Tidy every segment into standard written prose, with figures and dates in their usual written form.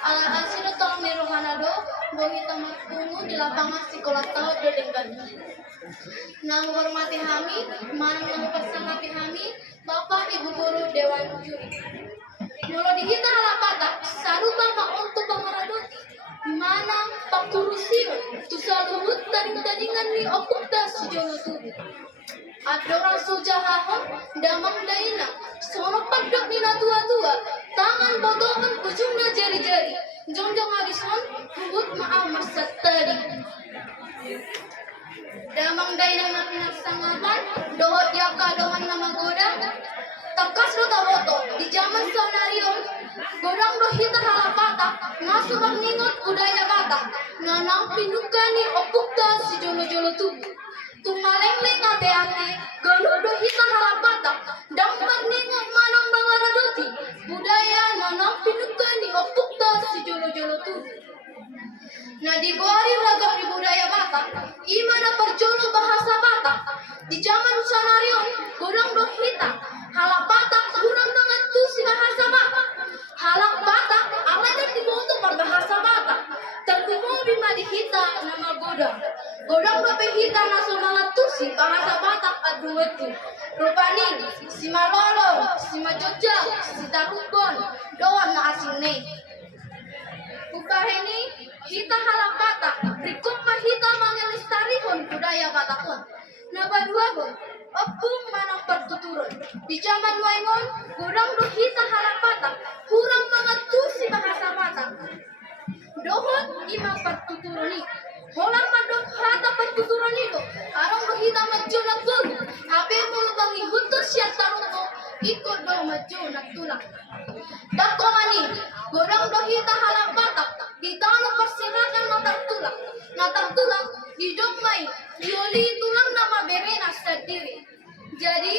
Alaan sino tolong ni Rohanado, bohi tamat pungu di lapangan sekolah tahu dengan. Nang menghormati kami, manang mengupasanati kami, Bapak Ibu Guru Dewan Juri. Mula dihita halapata, sarupa untuk pangaradoti, manang pakurusio, tusaluhut taring-taringan ni opukta sujono tubuh. Adorang sujahahon, damang daina, sono padok ni na tua-tua, tangan bodohan ujungnya jari-jari, jonjong arison, hubut maamar satari. Damang daina na pinagsangapan, dohot yaka dohan na magoda, takas lo tawoto, di zaman sonarion, godang rohita halapata, ngaso magningot budaya bata, nganang pinukani opukta si jolo-jolo tubuh. Tumaleng-leng ate-ate, galuh dohita halapata, dang magningot manang mangaradoti, budaya nanang pinukani opukta si jolo-jolo tubuh. Na dibuari ragam di budaya Batak, ima na perjolo bahasa Batak. Di zaman sanarion, godang dohita, halak Batak, kurang dengan tu si bahasa Batak. Halak Batak, alay dan diboto par bahasa Batak. Terkumo bima dihita nama godang. Godang dopehita na sumangat tu si bahasa Batak aduwetu. Rupaning, si Malolo, si Majogja, si Tarukon, doan na asing ne. Upaheni, hita halak Batak, rikong mahita mangelistarihon budaya Batakon. Nabaduagon, opung manang pertuturon. Di zaman waingon, kurang dohita halak Batak, kurang mengetusi bahasa Batak. Dohon imang pertuturoni. Holang madok hata pertuturon itu, arang dohita majunak guru. Abe mulubangi hutus siat taruto, ikut dong majunak tulak. Dako mani, godang dohita halak Batak, di tanah persirakan natar tulak, di domai, dioli tulang nama berena sendiri. Jadi,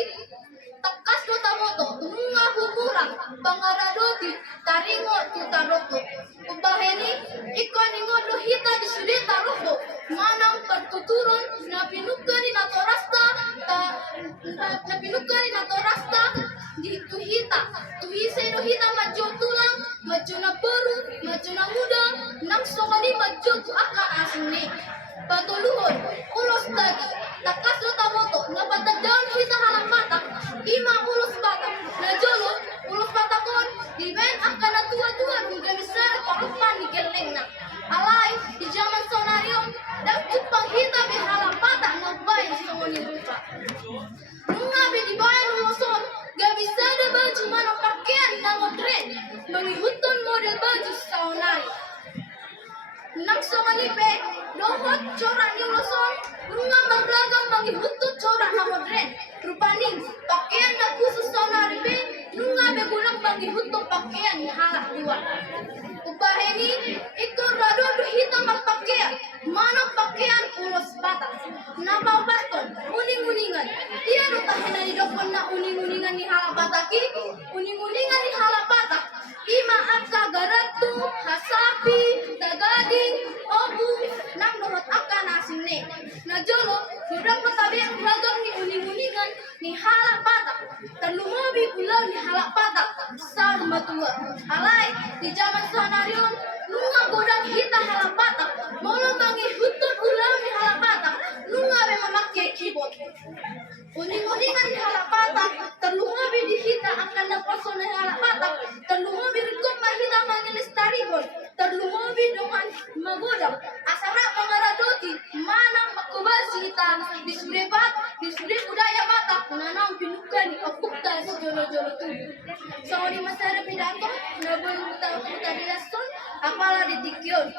tekas do tamoto, unga hukurang, pangaradoti, taringo tutaroko. Ubaheni, ikon ingo dohita di sude taroko, manang pertuturon, na pinukani na torasta, di tuhita, tuhise dohita maju tulang, maju na baru, maju na muda, nang somani maju tu aka asine. Patuluhon, ulos tadi, takas do tamoto, napatadaon hita halang Batak, ima ulos Batak, na jolo, ulos Batakon, di ben aka na tua-tua, nung gamisar, parupan ni geleng na. Alay, di zaman sonarion, dagkut panghita bi halang Batak, nagbayan sa ngoni rupa. Nung ngabi di bayan uloson, gabisada baju manang pakaian na modern, mengikuton model baju sa onay. Nang somalipe, dohot corak ni uloson, runga beragam mengikuton corak na modern. Rupaning, pakaian na khusus sa onaripe, nunga begulang mengikuton pakaian ni halak dua. Upaheni, ikon rado dohita magpakaian, manang pakaian ulos Batak. Napaparton, uning-uningan. Iya no tahanan ni dokon na uning-uningan ni halak Bataki, uning-uningan ni halak Batak. Ima aka garatu, hasapi, tagading, obu, nang dohot aka nasim ne. Na jolo, gudang matabi ang ragam ni uning-uningan ni halak Batak. Terlumobi ulang ni halak Batak, sa matua. Alay, di zaman sanarion, nunga godang hita halak Batak, molo mangihutun ulang ni halak Batak, nunga be memakai keyboard. Uning-uningan ni halak Batak, terlumobi di hita akan napason ni halak Batak, terlumobi rikom mahita mangelistarihon, terlumobi dengan magodang, asara mangaradoti, manang makubasi hita, di sude budaya Batak, nanang pinukani opukta si jolo-jolo tubuh. So di masa pidato, nabun muta dilason, apala di tikyon.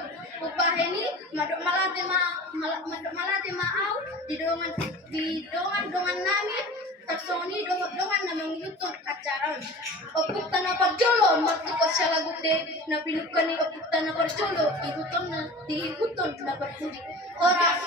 Upaheni, madok malate maaw, di dongan nami, taksoni dongan na mangyutong acaran. Opukta na pagjolo, magtukos siya lagute, na pinukani opukta na pagjolo, dihuton na pagpudi. Horas.